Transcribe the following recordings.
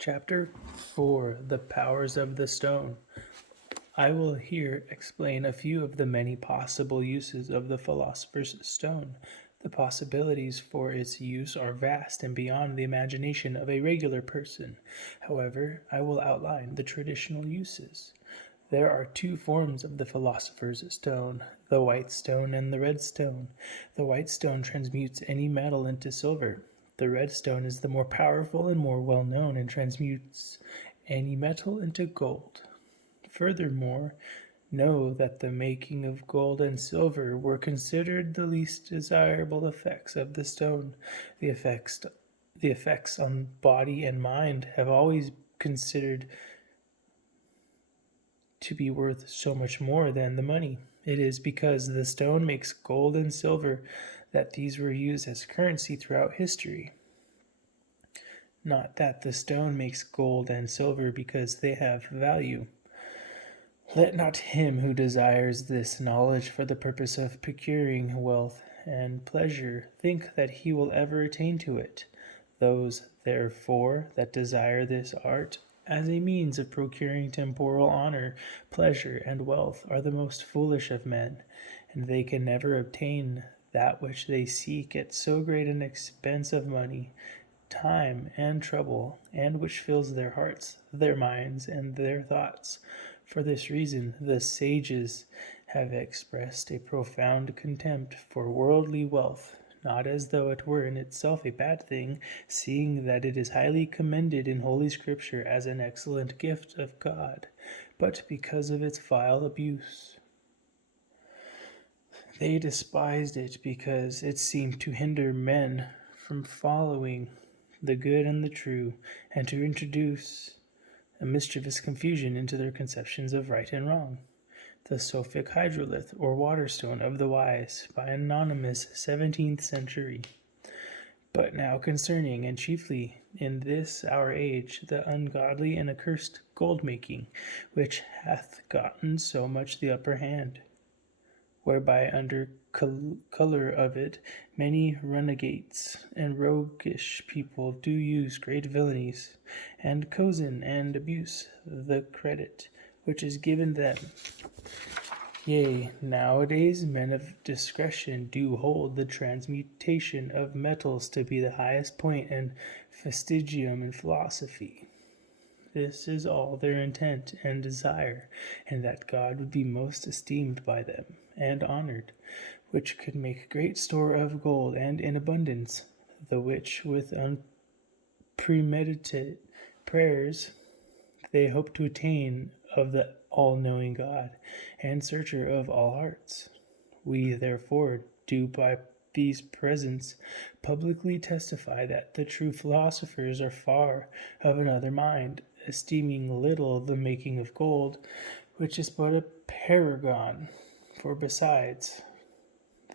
Chapter 4 The Powers of the Stone. I will here explain a few of the many possible uses of the philosopher's stone. The possibilities for its use are vast and beyond the imagination of a regular person. However, I will outline the traditional uses. There are two forms of the philosopher's stone, the white stone and the red stone. The white stone transmutes any metal into silver. The red stone is the more powerful and more well known and transmutes any metal into gold. Furthermore, know that the making of gold and silver were considered the least desirable effects of the stone. The effects the effects on body and mind have always considered to be worth so much more than the money. It is because the stone makes gold and silver that these were used as currency throughout history. Not that the stone makes gold and silver because they have value. Let not him who desires this knowledge for the purpose of procuring wealth and pleasure think that he will ever attain to it. Those, therefore, that desire this art as a means of procuring temporal honor, pleasure, and wealth are the most foolish of men, and they can never obtain that which they seek at so great an expense of money, time, and trouble, and which fills their hearts, their minds, and their thoughts. For this reason, the sages have expressed a profound contempt for worldly wealth, not as though it were in itself a bad thing, seeing that it is highly commended in Holy Scripture as an excellent gift of God, but because of its vile abuse. They despised it because it seemed to hinder men from following the good and the true, and to introduce a mischievous confusion into their conceptions of right and wrong. The Sophic Hydrolith, or Waterstone of the Wise, by an anonymous 17th century. But now concerning, and chiefly in this our age, the ungodly and accursed gold-making, which hath gotten so much the upper hand, whereby under colour of it many runagates and roguish people do use great villainies, and cozen and abuse the credit which is given them. Yea, nowadays men of discretion do hold the transmutation of metals to be the highest point and fastigium in philosophy. This is all their intent and desire, and that God would be most esteemed by them, and honored, which could make great store of gold and in abundance, the which with unpremeditated prayers they hope to attain of the all-knowing God, and searcher of all hearts. We, therefore, do by these presents publicly testify that the true philosophers are far of another mind, esteeming little the making of gold, which is but a paragon, for besides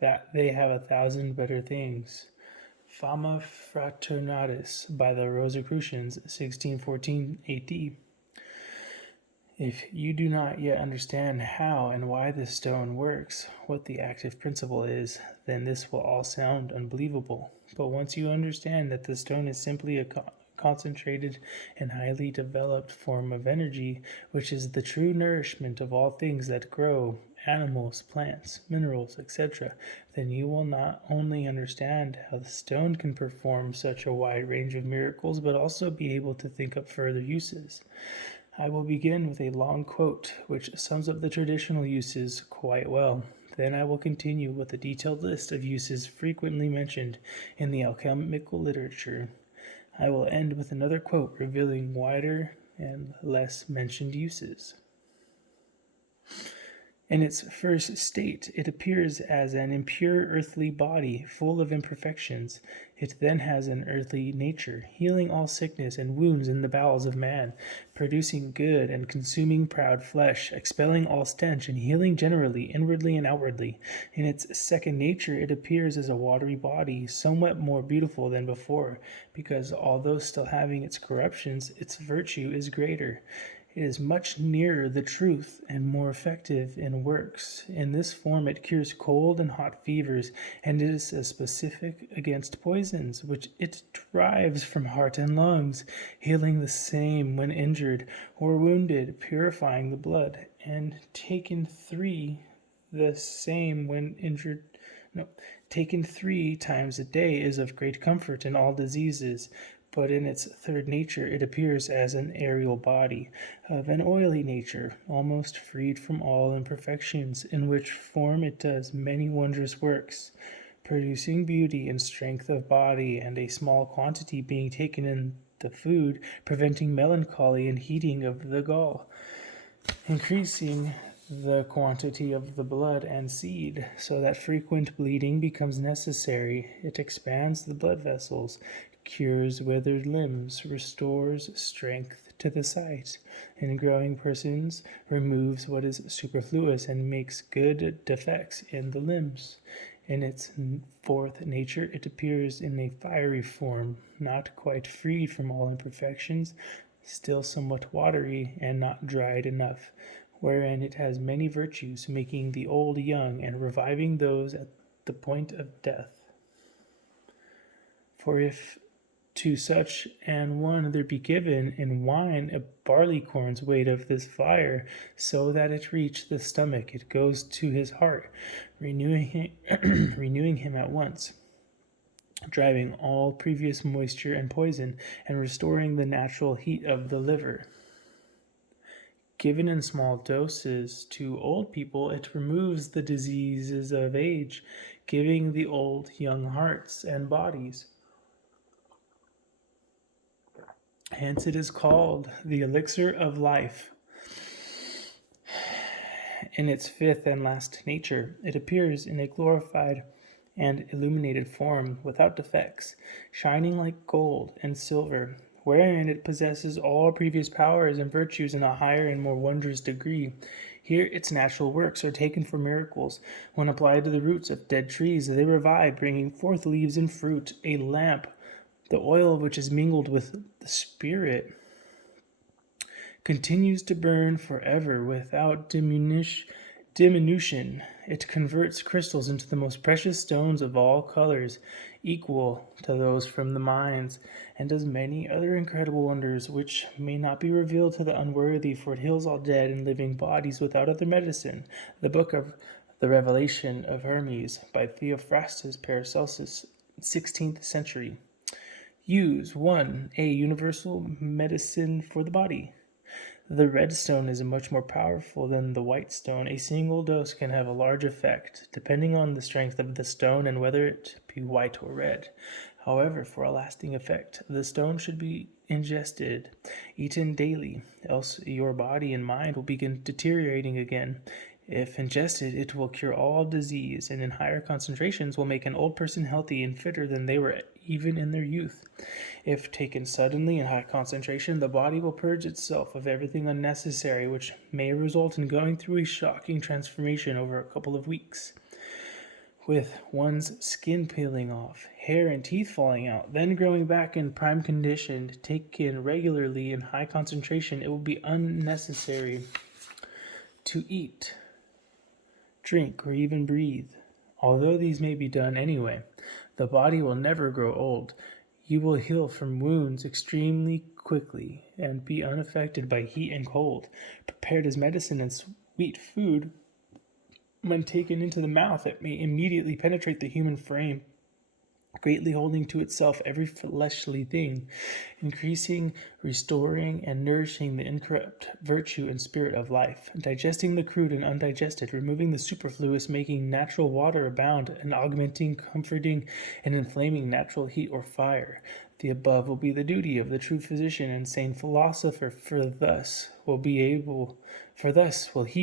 that they have 1,000 better things. Fama Fraternatis by the Rosicrucians, 1614 A.D. If you do not yet understand how and why this stone works, what the active principle is, then this will all sound unbelievable. But once you understand that the stone is simply a concentrated and highly developed form of energy, which is the true nourishment of all things that grow, animals, plants, minerals, etc., then you will not only understand how the stone can perform such a wide range of miracles, but also be able to think up further uses. I will begin with a long quote which sums up the traditional uses quite well. Then I will continue with a detailed list of uses frequently mentioned in the alchemical literature. I will end with another quote revealing wider and less mentioned uses. In its first state, it appears as an impure earthly body full of imperfections. It then has an earthly nature, healing all sickness and wounds in the bowels of man, producing good and consuming proud flesh, expelling all stench, and healing generally, inwardly and outwardly. In its second nature, it appears as a watery body, somewhat more beautiful than before, because although still having its corruptions, its virtue is greater. It is much nearer the truth and more effective in works. In this form it cures cold and hot fevers, and is as specific against poisons, which it derives from heart and lungs, healing the same when injured or wounded, purifying the blood, and taken the same when injured. No, taken 3 times a day is of great comfort in all diseases, but in its third nature it appears as an aerial body, of an oily nature, almost freed from all imperfections, in which form it does many wondrous works, producing beauty and strength of body, and a small quantity being taken in the food, preventing melancholy and heating of the gall, increasing the quantity of the blood and seed, so that frequent bleeding becomes necessary. It expands the blood vessels, cures withered limbs, restores strength to the sight. In growing persons, removes what is superfluous and makes good defects in the limbs. In its fourth nature, it appears in a fiery form, not quite freed from all imperfections, still somewhat watery and not dried enough, wherein it has many virtues, making the old young and reviving those at the point of death. For if to such an one there be given in wine a barleycorn's weight of this fire, so that it reach the stomach, it goes to his heart, renewing him at once, driving all previous moisture and poison, and restoring the natural heat of the liver. Given in small doses to old people, it removes the diseases of age, giving the old young hearts and bodies. Hence it is called the elixir of life. In its fifth and last nature, it appears in a glorified and illuminated form, without defects, shining like gold and silver, wherein it possesses all previous powers and virtues in a higher and more wondrous degree. Here its natural works are taken for miracles. When applied to the roots of dead trees, they revive, bringing forth leaves and fruit. A lamp, the oil of which is mingled with the spirit, continues to burn forever without diminution. It converts crystals into the most precious stones of all colors, equal to those from the mines, and does many other incredible wonders which may not be revealed to the unworthy, for it heals all dead and living bodies without other medicine. The book of the Revelation of Hermes by Theophrastus Paracelsus, 16th century. Use 1. A universal medicine for the body. The red stone is much more powerful than the white stone. A single dose can have a large effect, depending on the strength of the stone and whether it be white or red. However, for a lasting effect, the stone should be ingested, eaten daily, else your body and mind will begin deteriorating again. If ingested, it will cure all disease, and in higher concentrations will make an old person healthy and fitter than they were even in their youth. If taken suddenly in high concentration, the body will purge itself of everything unnecessary, which may result in going through a shocking transformation over a couple of weeks, with one's skin peeling off, hair and teeth falling out, then growing back in prime condition. Taken regularly in high concentration, it will be unnecessary to eat, drink, or even breathe. Although these may be done anyway, the body will never grow old. You will heal from wounds extremely quickly and be unaffected by heat and cold. Prepared as medicine and sweet food, when taken into the mouth, it may immediately penetrate the human frame, greatly holding to itself every fleshly thing, increasing, restoring, and nourishing the incorrupt virtue and spirit of life, digesting the crude and undigested, removing the superfluous, making natural water abound, and augmenting, comforting, and inflaming natural heat or fire. The above will be the duty of the true physician and sane philosopher, for thus will he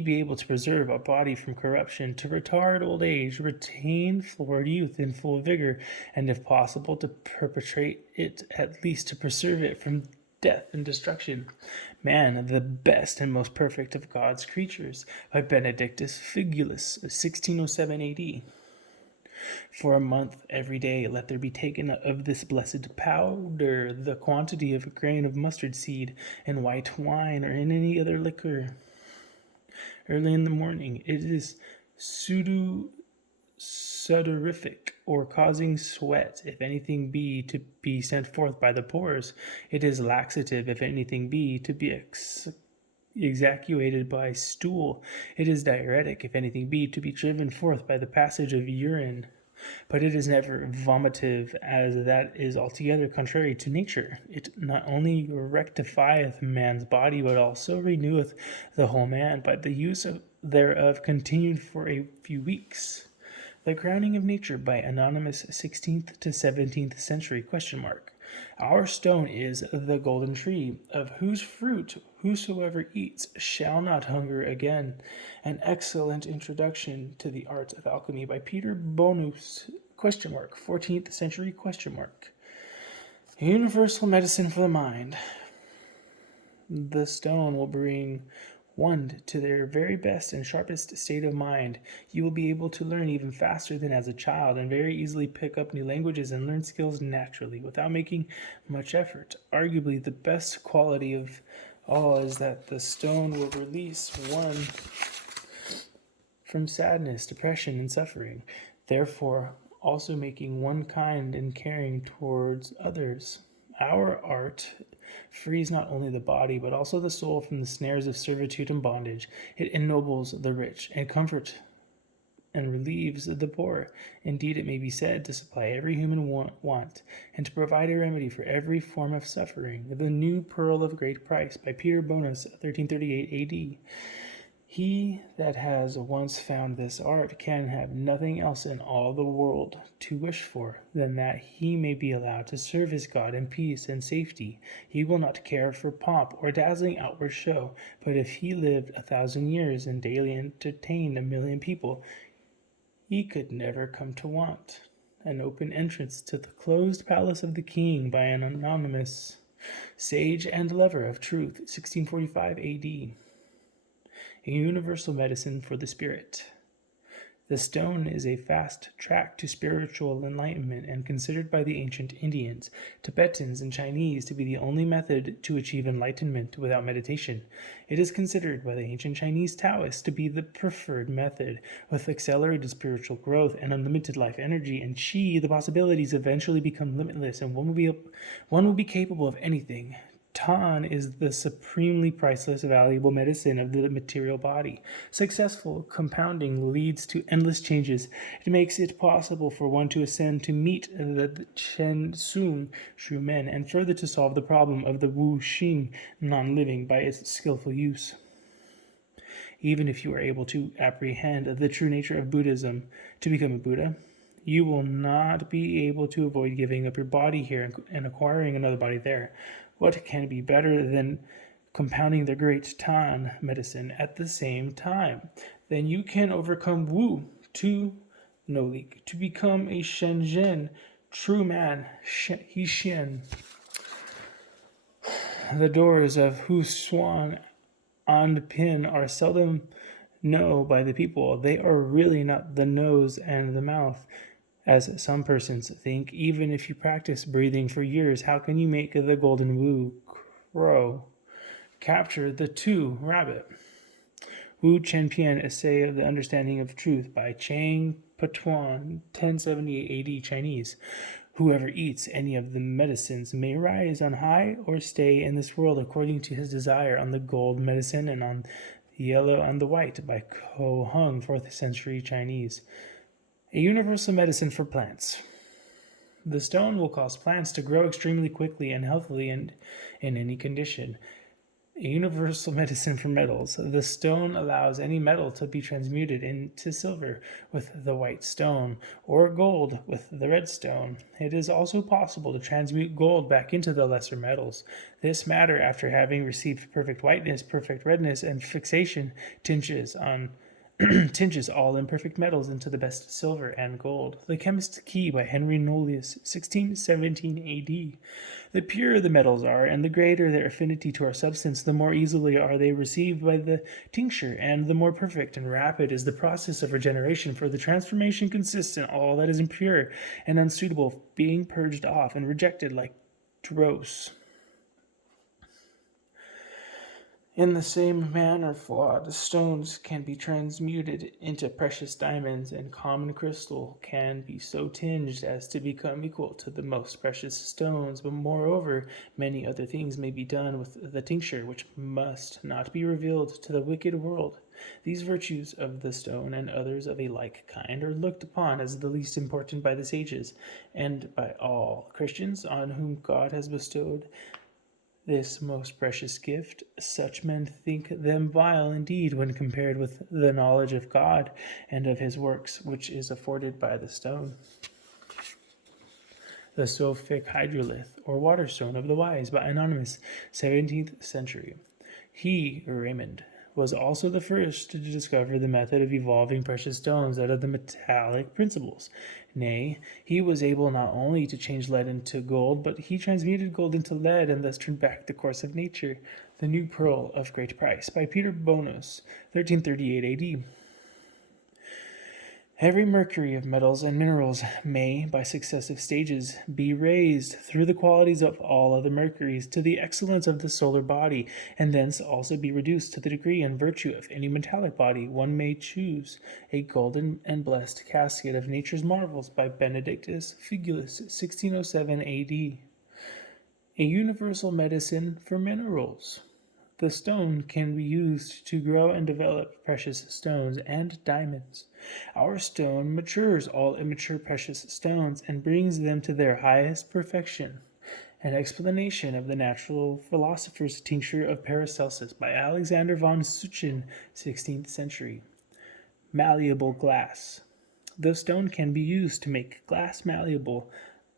be able to preserve a body from corruption, to retard old age, retain florid youth in full vigor, and if possible to perpetuate it, at least to preserve it from death and destruction. Man, the best and most perfect of God's creatures, by Benedictus Figulus, 1607 AD. For a month every day let there be taken of this blessed powder the quantity of a grain of mustard seed in white wine or in any other liquor. Early in the morning it is sudorific, or causing sweat, if anything be to be sent forth by the pores. It is laxative, if anything be to be exacuated by stool. It is diuretic, if anything be to be driven forth by the passage of urine. But it is never vomitive, as that is altogether contrary to nature. It not only rectifieth man's body, but also reneweth the whole man by the use thereof continued for a few weeks. The Crowning of Nature by Anonymous 16th to 17th Century ? Our stone is the golden tree, of whose fruit whosoever eats shall not hunger again. An excellent introduction to the art of alchemy by Peter Bonus ? 14th century ? Universal medicine for the mind. The stone will bring one to their very best and sharpest state of mind. You will be able to learn even faster than as a child, and very easily pick up new languages and learn skills naturally without making much effort. Arguably, the best quality of all is that the stone will release one from sadness, depression, and suffering, therefore also making one kind and caring towards others. Our art frees not only the body, but also the soul from the snares of servitude and bondage. It ennobles the rich, and comforts and relieves the poor. Indeed, it may be said to supply every human want, and to provide a remedy for every form of suffering. The New Pearl of Great Price by Peter Bonus, 1338 A.D. He that has once found this art can have nothing else in all the world to wish for than that he may be allowed to serve his God in peace and safety. He will not care for pomp or dazzling outward show, but if he lived 1,000 years and daily entertained 1,000,000 people, he could never come to want. An open entrance to the closed palace of the king by an anonymous sage and lover of truth, 1645 A.D. A universal medicine for the spirit. The stone is a fast track to spiritual enlightenment, and considered by the ancient Indians, Tibetans, and Chinese to be the only method to achieve enlightenment without meditation. It is considered by the ancient Chinese Taoists to be the preferred method. With accelerated spiritual growth and unlimited life energy and chi, the possibilities eventually become limitless, and one will be capable of anything. Tan is the supremely priceless, valuable medicine of the material body. Successful compounding leads to endless changes. It makes it possible for one to ascend to meet the Chen Sung true men, and further to solve the problem of the Wu Xing non-living by its skillful use. Even if you are able to apprehend the true nature of Buddhism to become a Buddha, you will not be able to avoid giving up your body here and acquiring another body there. What can be better than compounding the great Tan medicine at the same time? Then you can overcome Wu to no leak, to become a Shenzhen true man, Xian. The doors of Hu Xuan and Pin are seldom known by the people. They are really not the nose and the mouth, as some persons think. Even if you practice breathing for years, how can you make the golden Wu crow? Capture the two rabbit. Wu Chenpian, Essay of the Understanding of Truth by Chang Patuan, 1078 AD Chinese. Whoever eats any of the medicines may rise on high or stay in this world according to his desire, on the gold medicine and on the yellow and the white by Ko Hung, 4th century Chinese. A universal medicine for plants. The stone will cause plants to grow extremely quickly and healthily and in any condition. A universal medicine for metals. The stone allows any metal to be transmuted into silver with the white stone, or gold with the red stone. It is also possible to transmute gold back into the lesser metals. This matter, after having received perfect whiteness, perfect redness, and fixation, tinges on tinges all imperfect metals into the best silver and gold. The Chemist's Key by Henry Nollius, 1617 A.D. The purer the metals are, and the greater their affinity to our substance, the more easily are they received by the tincture, and the more perfect and rapid is the process of regeneration, for the transformation consists in all that is impure and unsuitable being purged off and rejected like dross. In the same manner, flawed stones can be transmuted into precious diamonds, and common crystal can be so tinged as to become equal to the most precious stones. But moreover, many other things may be done with the tincture, which must not be revealed to the wicked world. These virtues of the stone and others of a like kind are looked upon as the least important by the sages, and by all Christians on whom God has bestowed this most precious gift. Such men think them vile indeed when compared with the knowledge of God and of his works, which is afforded by the stone. The Sophic Hydrolith, or Waterstone of the Wise, by Anonymous, 17th century. He, Raymond, was also the first to discover the method of evolving precious stones out of the metallic principles. Nay, he was able not only to change lead into gold, but he transmuted gold into lead and thus turned back the course of nature. The New Pearl of Great Price, by Peter Bonus, 1338 A.D. Every mercury of metals and minerals may, by successive stages, be raised through the qualities of all other mercuries to the excellence of the solar body, and thence also be reduced to the degree and virtue of any metallic body. One may choose a golden and blessed casket of nature's marvels by Benedictus Figulus, 1607 A.D. A universal medicine for minerals. The stone can be used to grow and develop precious stones and diamonds. Our stone matures all immature precious stones and brings them to their highest perfection. An explanation of the natural philosopher's tincture of Paracelsus by Alexander von Suchen, 16th century. Malleable glass. The stone can be used to make glass malleable,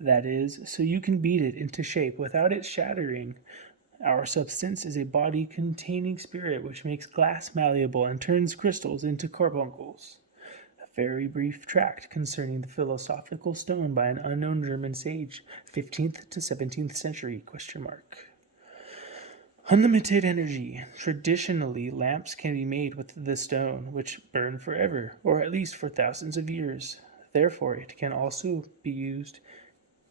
that is, so you can beat it into shape without it shattering. Our substance is a body containing spirit, which makes glass malleable and turns crystals into carbuncles. A very brief tract concerning the philosophical stone by an unknown German sage, 15th to 17th century, ? Unlimited energy. Traditionally, lamps can be made with the stone, which burn forever, or at least for thousands of years. Therefore, it can also be used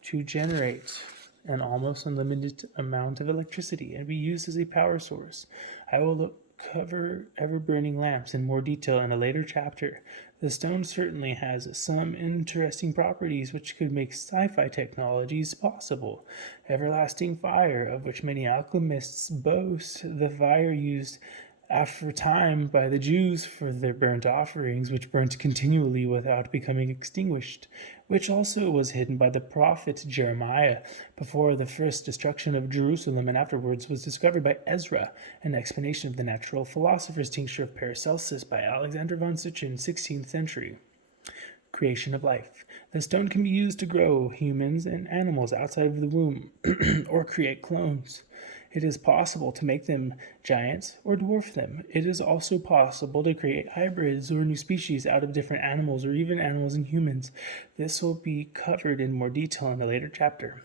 to generate an almost unlimited amount of electricity and be used as a power source. I will cover ever-burning lamps in more detail in a later chapter. The stone certainly has some interesting properties which could make sci-fi technologies possible. Everlasting fire, of which many alchemists boast, the fire used aforetime by the Jews for their burnt offerings, which burnt continually without becoming extinguished, which also was hidden by the prophet Jeremiah before the first destruction of Jerusalem, and afterwards was discovered by Ezra. An explanation of the natural philosopher's tincture of Paracelsus by Alexander von Suchen, 16th century. Creation of life. The stone can be used to grow humans and animals outside of the womb, or create clones. It is possible to make them giants or dwarf them. It is also possible to create hybrids or new species out of different animals, or even animals and humans. This will be covered in more detail in a later chapter,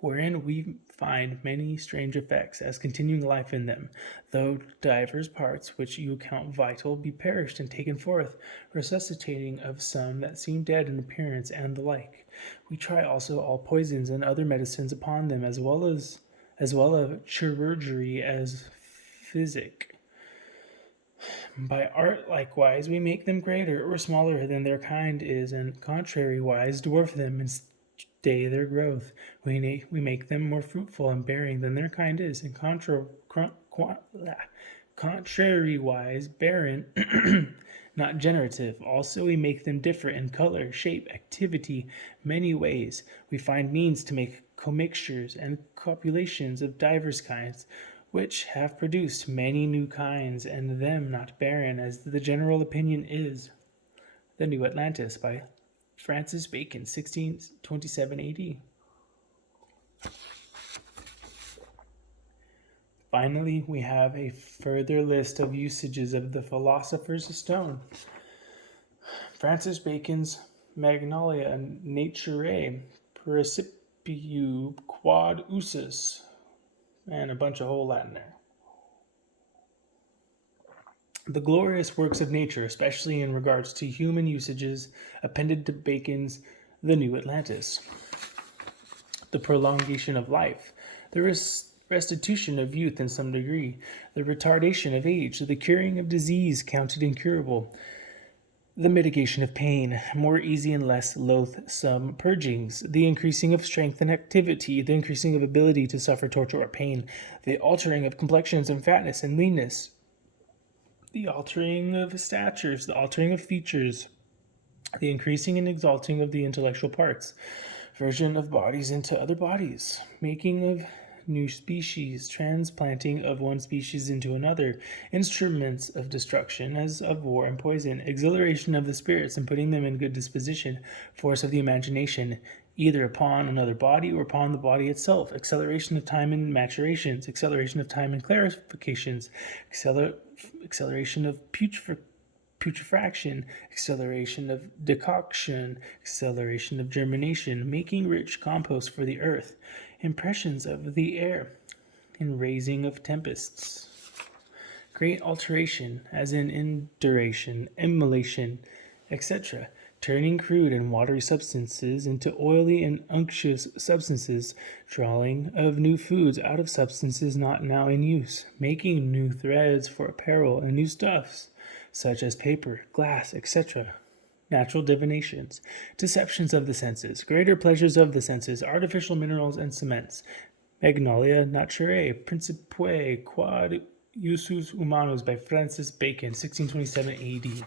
wherein we find many strange effects as continuing life in them, though divers parts which you account vital be perished and taken forth, resuscitating of some that seem dead in appearance, and the like. We try also all poisons and other medicines upon them, as well of chirurgery as physic. By art likewise we make them greater or smaller than their kind is, and contrariwise dwarf them and stay their growth. We make them more fruitful and bearing than their kind is, and contrariwise barren, not generative. Also we make them differ in color, shape, activity, many ways. We find means to make commixtures and copulations of divers kinds, which have produced many new kinds, and them not barren, as the general opinion is. The New Atlantis by Francis Bacon, 1627 AD. Finally, we have a further list of usages of the philosopher's stone. Francis Bacon's Magnolia Naturae Principiu Quod Usus, and a bunch of whole Latin there. The glorious works of nature, especially in regards to human usages, appended to Bacon's The New Atlantis. The prolongation of life, the restitution of youth in some degree, the retardation of age, the curing of disease counted incurable, the mitigation of pain, more easy and less loathsome purgings, the increasing of strength and activity, the increasing of ability to suffer torture or pain, the altering of complexions and fatness and leanness, the altering of statures, the altering of features, the increasing and exalting of the intellectual parts, version of bodies into other bodies, making of new species, transplanting of one species into another, instruments of destruction as of war and poison, exhilaration of the spirits and putting them in good disposition, force of the imagination, either upon another body or upon the body itself, acceleration of time in maturations, acceleration of time in clarifications, acceleration of putrefaction, acceleration of decoction, acceleration of germination, making rich compost for the earth, impressions of the air, and raising of tempests. Great alteration, as in induration, immolation, etc., turning crude and watery substances into oily and unctuous substances, drawing of new foods out of substances not now in use, making new threads for apparel and new stuffs, such as paper, glass, etc., natural divinations, deceptions of the senses, greater pleasures of the senses, artificial minerals and cements, Magnolia Naturae Principiae Quod Usus Humanus by Francis Bacon, 1627 AD.